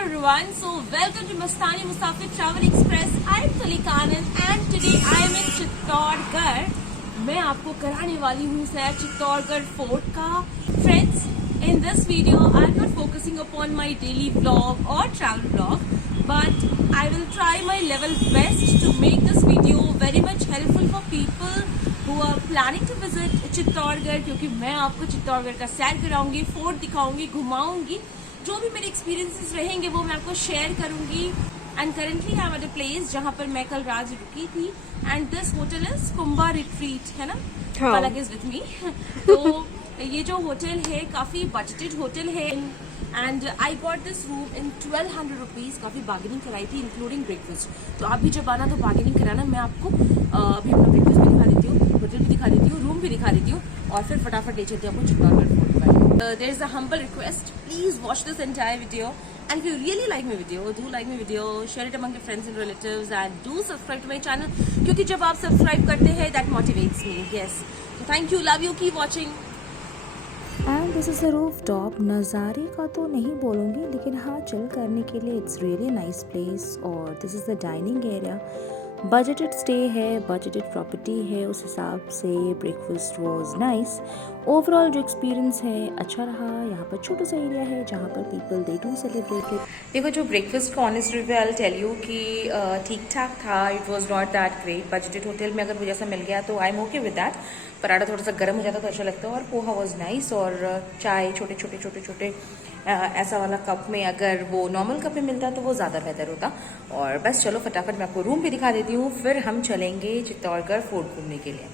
everyone, so welcome to Mastani Musafir Travel Express. I am Tulika Anand and today I am in Chittorgarh. मैं आपको कराने वाली हूँ सैर चित्तौड़गढ़ फोर्ट का. Friends, in this video I am not focusing upon my daily vlog or travel vlog, but I will try my level best to make this video very much helpful for people who are planning to visit Chittorgarh, क्योंकि मैं आपको चित्तौड़गढ़ का सैर कराऊंगी, fort दिखाऊंगी, घुमाऊंगी. जो भी मेरे experiences रहेंगे वो मैं आपको शेयर करूंगी. And currently I am at a place जहाँ पर मैं कल रात रुकी थी. And this hotel is Kumbha retreat, है ना? पलक इज विथ मी. तो ये जो होटल है काफी बजटेड होटल है. And I got this room in 1200 rupees. काफी बार्गेनिंग कराई थी इंक्लूडिंग ब्रेकफास्ट. तो आप भी जब आना तो बार्गेनिंग कराना. मैं आपको अभी अपना ब्रेकफास्ट भी दिखा देती हूँ, होटल भी दिखा देती हूँ, रूम भी दिखा देती हूँ और फिर फटाफट ले चलती हूँ आपको चित्तौड़गढ़ फोर्ट पर. There is a humble request, please watch this entire video, and if you really like my video, do like my video, share it among your friends and relatives, and do subscribe to my channel, क्योंकि जब आप subscribe करते हैं that motivates me. Yes, so thank you, love you, keep watching. And this is the roof top. नज़ारे का तो नहीं बोलूँगी, लेकिन हाँ चिल करने के लिए इट्स रियली नाइस प्लेस. और this is the dining area. Budgeted stay है, बजटेड प्रॉपर्टी है, उस हिसाब से ब्रेकफास्ट वाज नाइस. ओवरऑल जो एक्सपीरियंस है अच्छा रहा. यहाँ पर छोटा सा एरिया है जहाँ पर people they do celebrate it. देखो, जो ब्रेकफास्ट का honest review I will tell you कि ठीक ठाक था. It was not that great. Budgeted hotel में अगर मुझे ऐसा मिल गया तो I am okay with that. Paratha थोड़ा सा गर्म हो जाता तो अच्छा लगता है. और पोहा वाज नाइस. और चाय छोटे छोटे ऐसा वाला कप में, अगर वो नॉर्मल कप में मिलता तो वो ज़्यादा बेहतर होता. और बस चलो फटाफट मैं आपको रूम भी दिखा देती हूँ, फिर हम चलेंगे चित्तौड़गढ़ फोर्ट घूमने के लिए.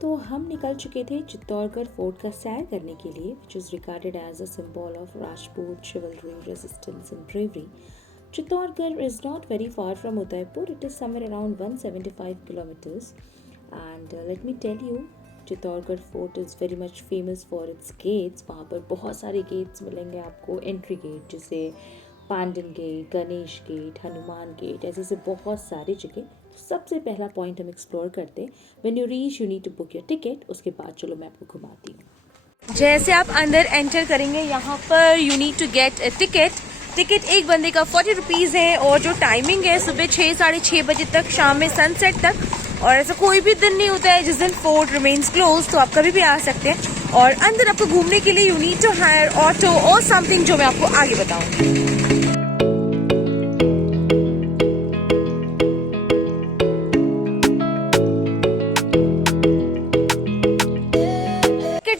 तो हम निकल चुके थे चित्तौड़गढ़ फोर्ट का सैर करने के लिए, which is regarded as a symbol of Rajput chivalry, resistance and bravery. Chittorgarh is not very far from Udaipur. It is somewhere around 175 kilometers. And let me tell you, Chittorgarh fort is very much famous for its gates. वहाँ पर बहुत सारे gets मिलेंगे आपको. Entry gate जैसे Pandan gate, Ganesh gate, Hanuman gate, ऐसे ऐसे बहुत सारी जगह. सबसे पहला पॉइंट हम एक्सप्लोर करते हैं. When you reach you need to book your ticket. उसके बाद चलो मैं आपको घुमाती हूँ. जैसे आप अंदर एंटर करेंगे यहाँ पर you need to get a ticket. Ticket एक बंदे का 40 रुपीज़ है. और जो टाइमिंग है सुबह 6 साढ़े 6 बजे तक, शाम में सनसेट तक. और ऐसा कोई भी दिन नहीं होता है जिस दिन फोर्ट रिमेन्स क्लोज. तो आप कभी भी आ सकते हैं. और अंदर आपको घूमने के लिए you need to hire auto और समथिंग, जो मैं आपको आगे बताऊंगी.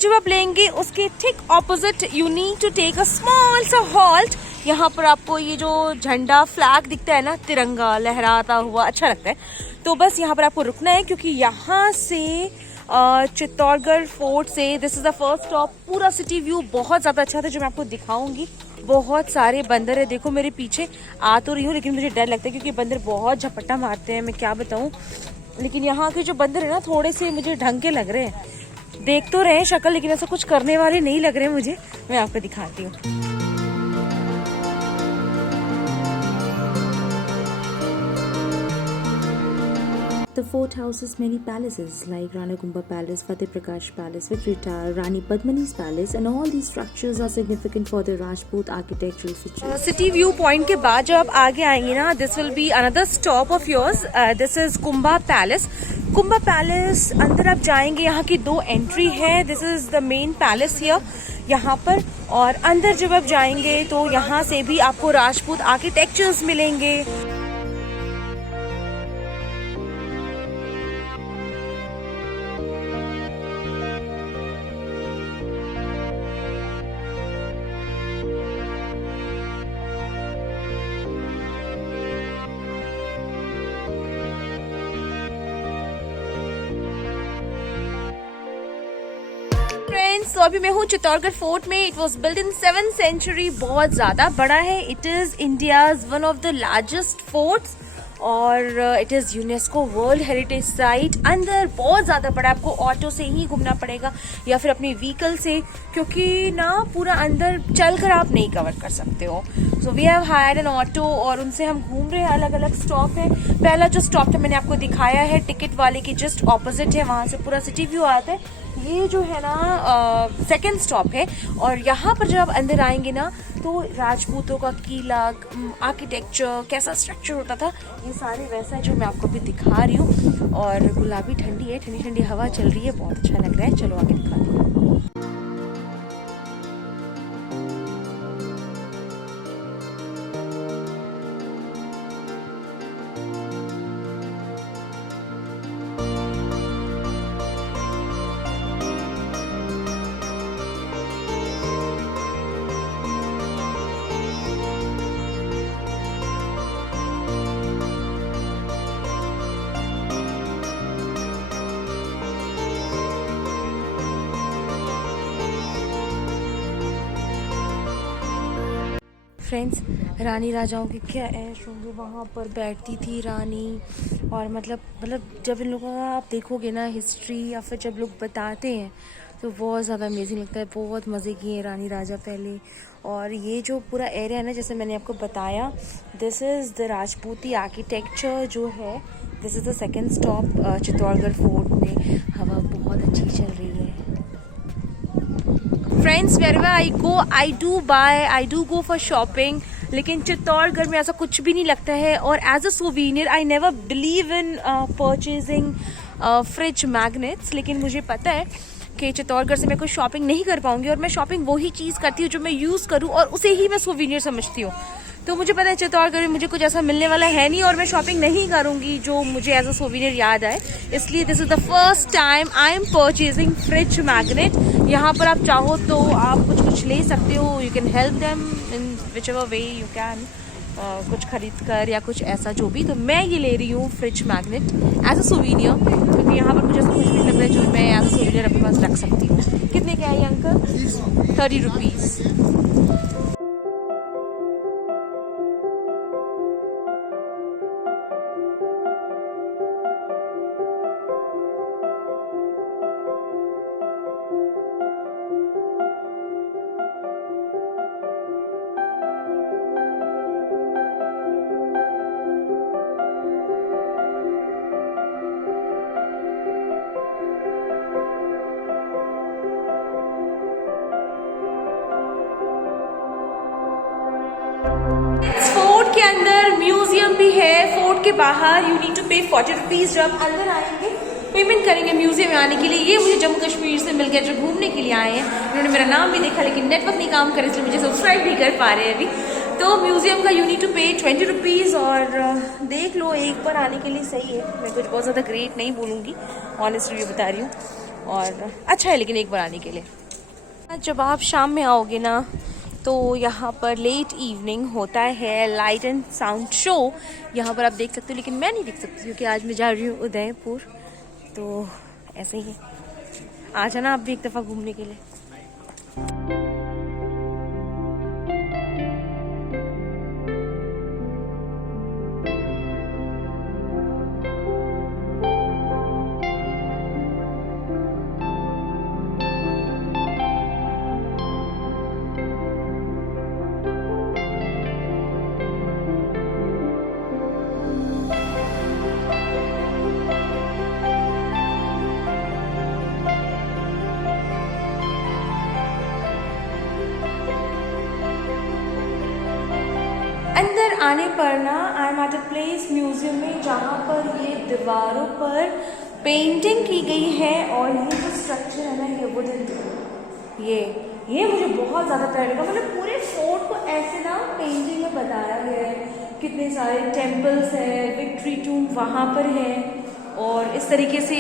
जब आप लेंगे उसके ठीक opposite you need to take a small सा हॉल्ट. यहाँ पर आपको ये जो झंडा फ्लैग दिखता है ना, तिरंगा लहराता हुआ, अच्छा लगता है. तो बस यहाँ पर आपको रुकना है, क्योंकि यहाँ से चित्तौड़गढ़ फोर्ट से this is the first stop. पूरा सिटी व्यू बहुत ज़्यादा अच्छा था जो मैं आपको दिखाऊंगी. बहुत सारे बंदर है. देखो मेरे पीछे आ तो रही हूँ, लेकिन मुझे डर लगता है क्योंकि बंदर बहुत झपट्टा मारते हैं. मैं क्या बताऊँ, लेकिन यहाँ के जो बंदर है ना थोड़े से मुझे ढंग के लग रहे हैं. देख तो रहे हैं शक्ल, लेकिन ऐसा कुछ करने वाले नहीं लग रहे मुझे. मैं आपको दिखाती हूँ. The fort houses many palaces like Rana Kumbha Palace, Fateh Prakash Palace, Victory Tower, Rani Padmani's Palace, and all these structures are significant for the Rajput architectural features. City view point के बाद जब आप आगे आएंगे ना, this will be another stop of yours. This is Kumbha palace. Kumbha palace अंदर आप जाएंगे, यहाँ की 2 एंट्री है. This is the main palace here यहाँ पर. और अंदर जब आप जाएंगे तो यहाँ से भी आपको राजपूत आर्किटेक्चर्स मिलेंगे. तो अभी मैं हूँ चित्तौड़गढ़ फोर्ट में. It was build in 7th century. बहुत ज्यादा बड़ा है. It is India's one of the largest forts. और it is UNESCO world heritage site. अंदर बहुत ज़्यादा बड़ा, आपको ऑटो से ही घूमना पड़ेगा या फिर अपनी व्हीकल से, क्योंकि ना पूरा अंदर चलकर आप नहीं कवर कर सकते हो। So we have hired an auto और उनसे हम घूम रहे हैं। अलग अलग स्टॉप है। पहला जो स्टॉप था मैंने आपको दिखाया है टिकट वाले की जस्ट ऑपोजिट है, वहाँ से पूरा सिटी व्यू आता है। ये जो है ना सेकेंड स्टॉप है और यहाँ पर जब आप अंदर आएंगे ना तो राजपूतों का किला, आर्किटेक्चर, कैसा स्ट्रक्चर होता था, ये सारे वैसा है जो मैं आपको भी दिखा रही हूँ। और गुलाबी ठंडी है, ठंडी ठंडी हवा चल रही है, बहुत अच्छा लग रहा है। चलो आगे दिखाती हूँ। फ्रेंड्स, रानी राजाओं के क्या ऐश होंगे, वहाँ पर बैठती थी रानी। और मतलब जब इन लोगों का आप देखोगे ना हिस्ट्री या फिर जब लोग बताते हैं तो बहुत ज़्यादा अमेजिंग लगता है। बहुत मज़े किए रानी राजा पहले। और ये जो पूरा एरिया है ना, जैसे मैंने आपको बताया, दिस इज़ द राजपूती आर्किटेक्चर जो है। This is the second stop Chittorgarh fort में। हवा बहुत अच्छी चल रही है। Friends, wherever I go, I do go for shopping, लेकिन चित्तौड़गढ़ में ऐसा कुछ भी नहीं लगता है। और as a souvenir I never believe in purchasing fridge magnets, लेकिन मुझे पता है कि चित्तौड़गढ़ से मैं कोई शॉपिंग नहीं कर पाऊंगी और मैं शॉपिंग वही चीज़ करती हूँ जो मैं यूज़ करूँ और उसे ही मैं सोवीनियर समझती हूँ। तो मुझे पता है चित्तौड़गढ़ में मुझे कुछ ऐसा मिलने वाला है नहीं और मैं शॉपिंग नहीं करूँगी जो मुझे एज अ सोवीनियर याद आए। इसलिए this is the first time I am purchasing fridge magnet. यहाँ पर आप चाहो तो आप कुछ ले सकते हो, you can help them in which ever way you can, कुछ खरीद कर या कुछ ऐसा जो भी। तो मैं ये ले रही हूँ fridge magnet as a souvenir, क्योंकि यहाँ पर मुझे ऐसा कुछ भी लग रहा है जो मैं एज अ सोवीनियर अपने पास रख सकती हूँ। कितने का है ये अंकल? 30 रुपीज़। फोर्ट के अंदर म्यूजियम भी है। फोर्ट के बाहर यू नीड टू पे 40 रुपीज़। जब अंदर आएंगे पेमेंट करेंगे म्यूजियम में आने के लिए। ये मुझे जम्मू कश्मीर से मिल गया जो घूमने के लिए आए हैं। उन्होंने मेरा नाम भी देखा लेकिन नेटवर्क नहीं काम करे, इसलिए मुझे सब्सक्राइब नहीं कर पा रहे हैं अभी। तो म्यूजियम का यू नीड टू पे 20 रुपीज़। और देख लो, एक बार आने के लिए सही है। मैं कुछ बहुत ज़्यादा ग्रेट नहीं बोलूँगी, ऑनेस्ट रिव्यू बता रही हूँ। और अच्छा है लेकिन एक बार आने के लिए। जब आप शाम में आओगे ना तो यहाँ पर लेट इवनिंग होता है लाइट एंड साउंड शो। यहाँ पर आप देख सकते हो, लेकिन मैं नहीं देख सकती क्योंकि आज मैं जा रही हूँ उदयपुर। तो ऐसे ही है, आ जाना आप भी एक दफ़ा घूमने के लिए। अंदर आने पर ना आई am at a place museum में जहाँ पर ये दीवारों पर पेंटिंग की गई है। और ये जो स्ट्रक्चर है ना, ये वुडन, ये मुझे बहुत ज़्यादा प्यारा लगा। मतलब पूरे फोर्ट को ऐसे ना पेंटिंग में बताया गया है। कितने सारे टेम्पल्स है, विक्ट्री टूम वहाँ पर है। और इस तरीके से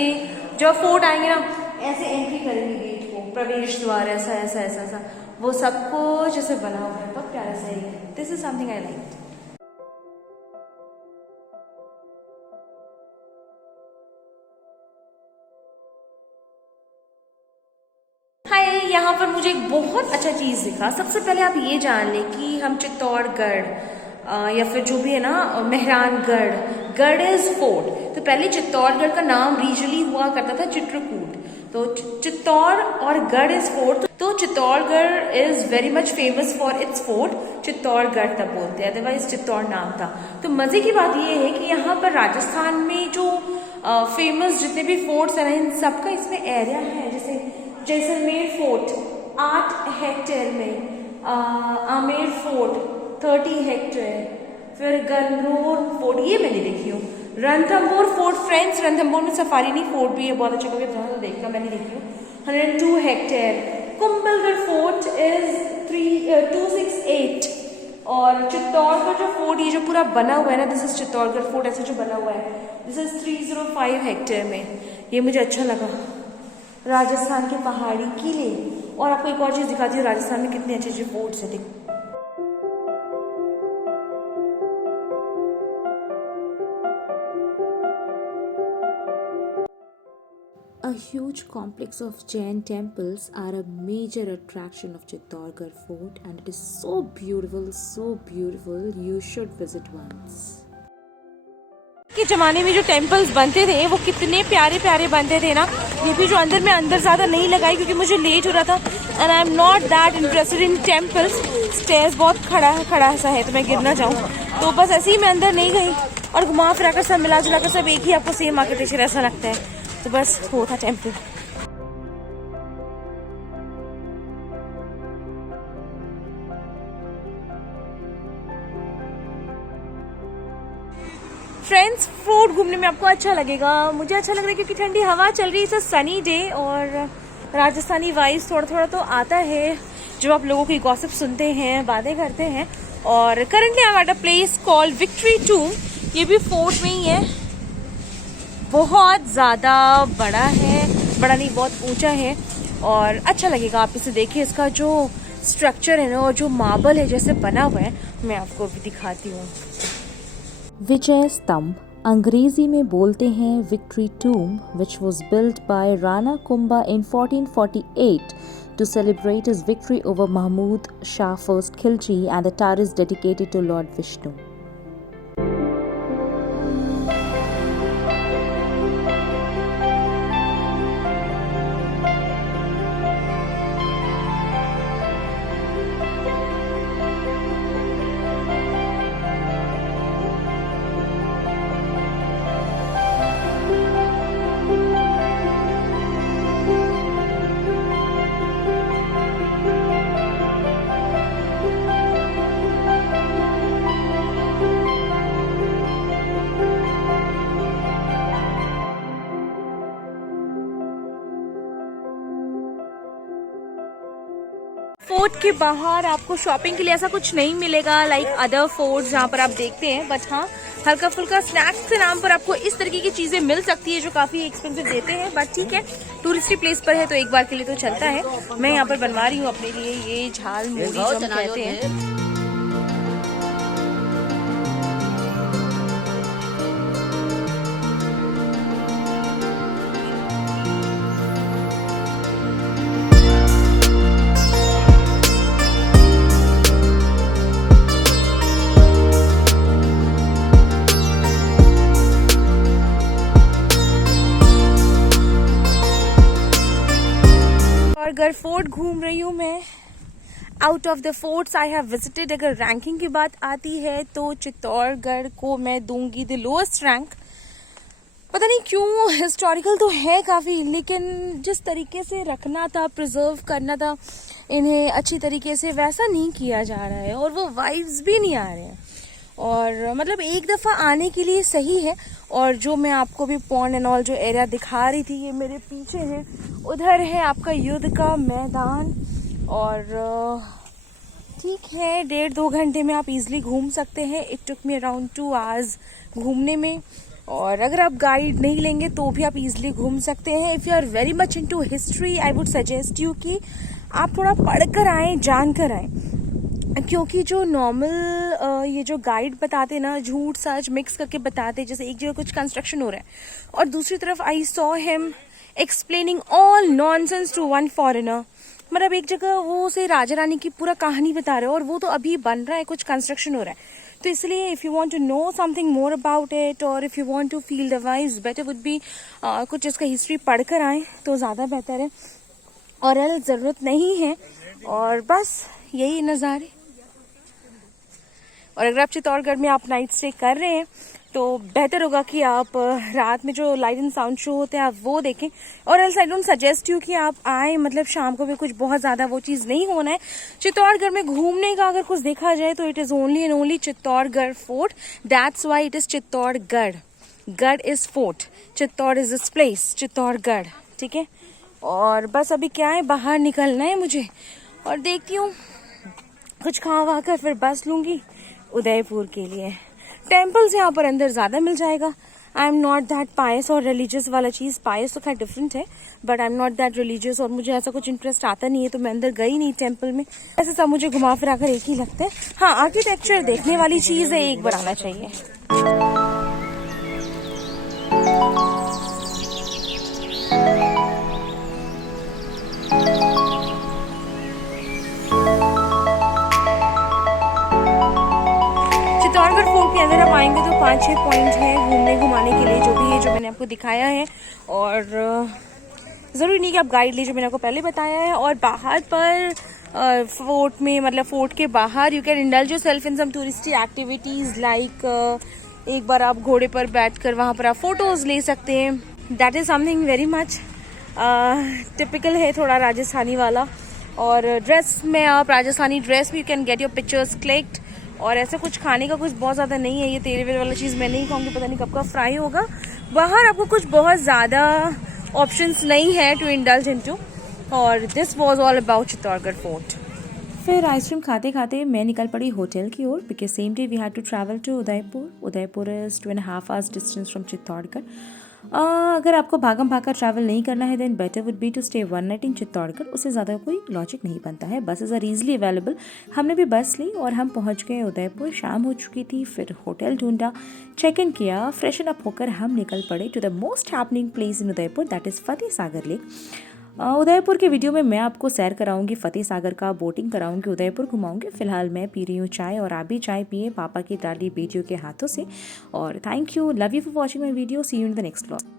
जब फोर्ट आएंगे ना, ऐसे एंट्री करेंगे गेट को, प्रवेश द्वार ऐसा ऐसा ऐसा ऐसा, वो सबको जैसे बना हुआ है, बहुत प्यारा सा है। This is something I like. Hi, यहाँ पर मुझे एक बहुत अच्छा चीज़ दिखा। सबसे पहले आप ये जान लें कि हम चित्तौड़गढ़ या फिर जो भी है ना, मेहरानगढ़, गढ़ इज फोर्ट। तो पहले चित्तौड़गढ़ का नाम रीजनली हुआ करता था चित्रकूट, तो चित्तौड़ और गढ़ इज फोर्ट। तो Chittorgarh is very much famous for it's fort, Chittorgarh तब बोलते हैं, अदरवाइज चित्तौड़ नाम था। तो मजे की बात यह है कि यहाँ पर राजस्थान में जो फेमस जितने भी फोर्ट्स हैं इन सबका इसमें एरिया है। जैसे जैसलमेर फोर्ट 8 हेक्टेयर में, आमेर फोर्ट 30 हेक्टेयर, फिर गनरोर फोर्ट ये मैंने देखी हूँ, रणथंभौर फोर्ट फ्रेंड्स, रणथंभौर में सफारी नहीं फोर्ट भी है, बहुत अच्छा कभी तो देखना, मैंने देखी हूँ 102 हेक्टेयर। Kumbhalgarh fort is 268। और चित्तौड़गढ़ जो फोर्ट ये जो पूरा बना हुआ है ना, दिस इज चित्तौड़गढ़ फोर्ट, ऐसे जो बना हुआ है, दिस इज 305 हेक्टेयर में। ये मुझे अच्छा लगा, राजस्थान के पहाड़ी किले। और आपको एक और चीज दिखाती हूँ, राजस्थान में कितने अच्छे अच्छे फोर्ट्स है, देखो। A huge complex of Jain temples are a major attraction of Chittorgarh Fort, and it is so beautiful, you should visit once. के जमाने में जो टेम्पल्स बनते थे वो कितने प्यारे प्यारे बनते थे ना। ये भी जो अंदर, मैं अंदर ज्यादा नहीं लगाई क्योंकि मुझे लेट हो रहा था, and I am not that interested in temples. Stairs बहुत खड़ा सा है तो मैं गिर ना जाऊँ, तो बस ऐसे ही मैं अंदर नहीं गई। और घुमा फिरा कर सब मिला जुला कर सब एक ही आपको सेम आर्किटेक्चर ऐसा लगता है, तो बस वो था टेम्पल। फ्रेंड्स, फोर्ट घूमने में आपको अच्छा लगेगा, मुझे अच्छा लग रहा है क्योंकि ठंडी हवा चल रही है, इट्स अ सनी डे, और राजस्थानी वाइब्स थोड़ा थोड़ा तो आता है जब आप लोगों की गॉसिप सुनते हैं, बातें करते हैं। और currently I am at a place called victory tomb, ये भी फोर्ट में ही है, बहुत ज़्यादा बड़ा है, बड़ा नहीं बहुत ऊंचा है, और अच्छा लगेगा आप इसे देखिए। इसका जो स्ट्रक्चर है ना और जो मार्बल है जैसे बना हुआ है, मैं आपको भी दिखाती हूँ। विजय स्तंभ अंग्रेजी में बोलते हैं victory टूम, which was built by Rana Kumbha in 1448 to celebrate his victory over Mahmud Shah First Khilji, and the tower is dedicated to Lord Vishnu. Fort के बाहर आपको शॉपिंग के लिए ऐसा कुछ नहीं मिलेगा लाइक अदर फोर्ट्स जहाँ पर आप देखते हैं, बट हाँ हल्का फुल्का स्नैक्स के नाम पर आपको इस तरीके की चीजें मिल सकती है जो काफी एक्सपेंसिव देते हैं, बट ठीक है, टूरिस्टी प्लेस पर है तो एक बार के लिए तो चलता है। मैं यहाँ पर बनवा रही हूँ अपने लिए ये झाल मूली जो हम कहते हैं। चित्तौड़गढ़ फोर्ट घूम रही हूँ मैं। Out of the forts I have visited, अगर रैंकिंग की बात आती है तो चित्तौड़गढ़ को मैं दूंगी द लोएस्ट रैंक। पता नहीं क्यों, हिस्टोरिकल तो है काफ़ी, लेकिन जिस तरीके से रखना था, प्रिजर्व करना था इन्हें अच्छी तरीके से, वैसा नहीं किया जा रहा है और वो वाइब्स भी नहीं आ रहे हैं। और मतलब एक दफ़ा आने के लिए सही है। और जो मैं आपको भी पॉन्ड एंड ऑल जो एरिया दिखा रही थी, ये मेरे पीछे है, उधर है आपका युद्ध का मैदान। और ठीक है, 1.5-2 घंटे में आप इजीली घूम सकते हैं। It took me around 2 hours घूमने में। और अगर आप गाइड नहीं लेंगे तो भी आप इजीली घूम सकते हैं। If you are very much into history, I would suggest you कि आप थोड़ा पढ़ कर आएँ, जान कर आएँ, क्योंकि जो नॉर्मल ये जो गाइड बताते ना, झूठ सच मिक्स करके बताते, जैसे एक जगह कुछ कंस्ट्रक्शन हो रहा है और दूसरी तरफ I saw him explaining all nonsense to one foreigner. मतलब एक जगह वो उसे राजा रानी की पूरा कहानी बता रहे हो और वो तो अभी बन रहा है, कुछ कंस्ट्रक्शन हो रहा है, तो इसलिए if you want to know something more about it और if you want to feel the vibes better would be कुछ इसका हिस्ट्री पढ़कर आए तो ज़्यादा बेहतर है, और एल्स ज़रूरत नहीं है। और बस यही नज़ारे। और अगर आप चित्तौड़गढ़ में आप नाइट स्टे कर रहे हैं तो बेहतर होगा कि आप रात में जो लाइट एंड साउंड शो होते हैं आप वो देखें। और else I don't suggest you कि आप आए, मतलब शाम को भी कुछ बहुत ज़्यादा वो चीज़ नहीं होना है। चित्तौड़गढ़ में घूमने का अगर कुछ देखा जाए तो it is only and only Chittorgarh fort, that's why it is Chittorgarh. Garh is fort, Chittor is this place, Chittorgarh, ठीक है। और बस अभी क्या है, बाहर निकलना है मुझे और देखती हूँ कुछ खा वा कर फिर बस लूँगी उदयपुर के लिए। टेम्पल्स यहाँ पर अंदर ज़्यादा मिल जाएगा। आई एम नॉट दैट पायस और रिलीजियस वाला चीज़, पायस तो खैर डिफरेंट है, but I am not that religious और मुझे ऐसा कुछ इंटरेस्ट आता नहीं है, तो मैं अंदर गई नहीं टेम्पल में। ऐसे सब मुझे घुमा फिरा कर एक ही लगता है। हाँ, आर्किटेक्चर देखने वाली चीज़ है, एक बार आना चाहिए। चित्तौड़गढ़ फोर्ट के अंदर आप आएंगे तो 5-6 पॉइंट हैं घूमने घुमाने के लिए, जो भी है जो मैंने आपको दिखाया है। और ज़रूरी नहीं कि आप गाइड लीजिए, मैंने आपको पहले बताया है। और बाहर पर फोर्ट में, मतलब फोर्ट के बाहर you can indulge yourself in some touristy activities like एक बार आप घोड़े पर बैठकर वहाँ पर आप फोटोज़ ले सकते हैं। That is something very much typical है, थोड़ा राजस्थानी वाला। और ड्रेस में आप राजस्थानी ड्रेस में you can get your pictures clicked. और ऐसा कुछ खाने का कुछ बहुत ज़्यादा नहीं है। ये तेल वेल वाला चीज़ मैं नहीं खाऊंगी, पता नहीं कब का फ्राई होगा। बाहर आपको कुछ बहुत ज़्यादा ऑप्शंस नहीं है टू इंडल्ज इनटू। और this was all about Chittorgarh fort. फिर आइसक्रीम खाते खाते मैं निकल पड़ी होटल की ओर, because same day we had to travel to Udaipur. Udaipur is 2.5 hours distance from Chittorgarh. अगर आपको भागम भाग कर ट्रैवल नहीं करना है then better would be to stay 1 night in Chittorgarh. उससे ज़्यादा कोई लॉजिक नहीं बनता है। Buses are easily available. हमने भी बस ली और हम पहुंच गए उदयपुर। शाम हो चुकी थी, फिर होटल ढूंढा, चेक इन किया, फ्रेशन अप होकर हम निकल पड़े to the most happening place in Udaipur, that is Fateh Sagar lake. Udaipur के वीडियो में मैं आपको सैर कराऊंगी फतेह सागर का, बोटिंग कराऊंगी, उदयपुर घुमाऊंगी। फिलहाल मैं पी रही हूँ चाय और आप भी चाय पिए पापा की डाली बेटियों के हाथों से। और thank you, love you for watching my video, see you in the next vlog.